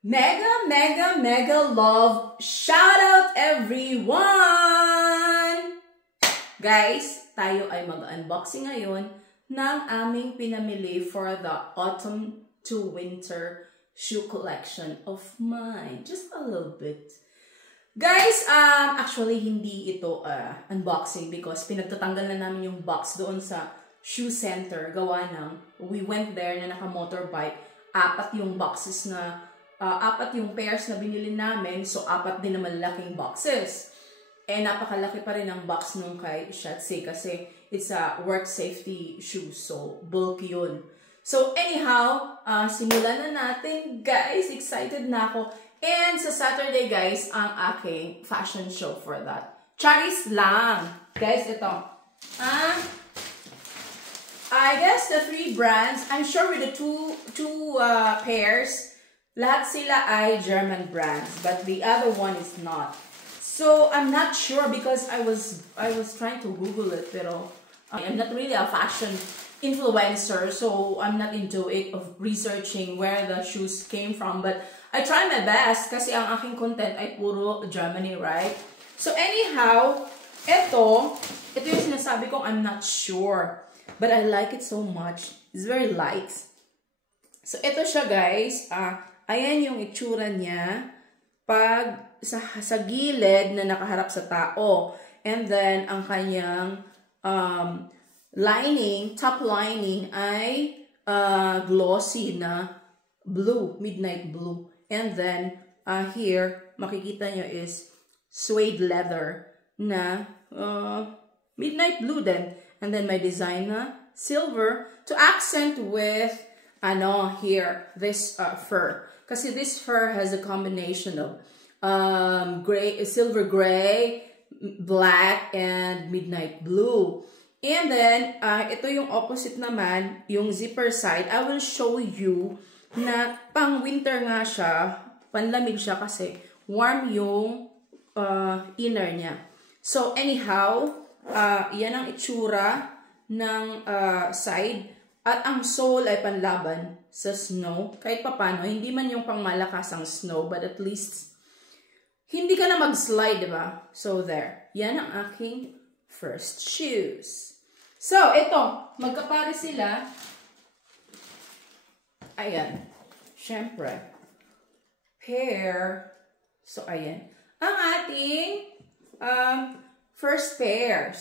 Mega, mega, mega love! Shout out everyone! Guys, tayo ay mag-unboxing ngayon ng aming pinamili for the autumn to winter shoe collection of mine. Just a little bit. Guys, actually hindi ito unboxing because pinagtatanggal na namin yung box doon sa shoe center. Gawa ng, we went there na naka-motorbike. Apat yung boxes na, apat yung pairs na binili namin. So, apat din na malalaking boxes. Eh, napakalaki pa rin ang box nung kay Shatse kasi it's a work safety shoe. So, bulky yun. So, anyhow, simulan na natin. Guys, excited na ako. And sa Saturday, guys, ang aking fashion show for that. Charis lang. Guys, ito. I guess the three brands, I'm sure with the two pairs, lahat sila ay German brands, but the other one is not. So, I'm not sure because I was trying to Google it, pero I'm not really a fashion influencer, so I'm not into it of researching where the shoes came from, but I try my best kasi ang aking content ay puro Germany, right? So anyhow, ito yung sinasabi kong I'm not sure, but I like it so much. It's very light. So ito siya, guys. Ayan yung itsura niya pag sa gilid na nakaharap sa tao. And then ang kanyang lining, top lining ay glossy na blue, midnight blue. And then, here, makikita nyo is suede leather na midnight blue din. And then, may design na silver to accent with, here, this fur. Kasi this fur has a combination of silver gray, black, and midnight blue. And then, ito yung opposite naman, yung zipper side. I will show you na pang winter nga siya, panlamig siya kasi warm yung inner niya. So anyhow, yan ang itsura ng side at ang sole ay panlaban sa snow. Kahit papano, hindi man yung pangmalakas ang snow, but at least hindi ka na mag-slide, diba? So there, yan ang aking first shoes. So ito, magkapare sila. Ayan. Siyempre. Pair. So, ayan. Ang ating first pair.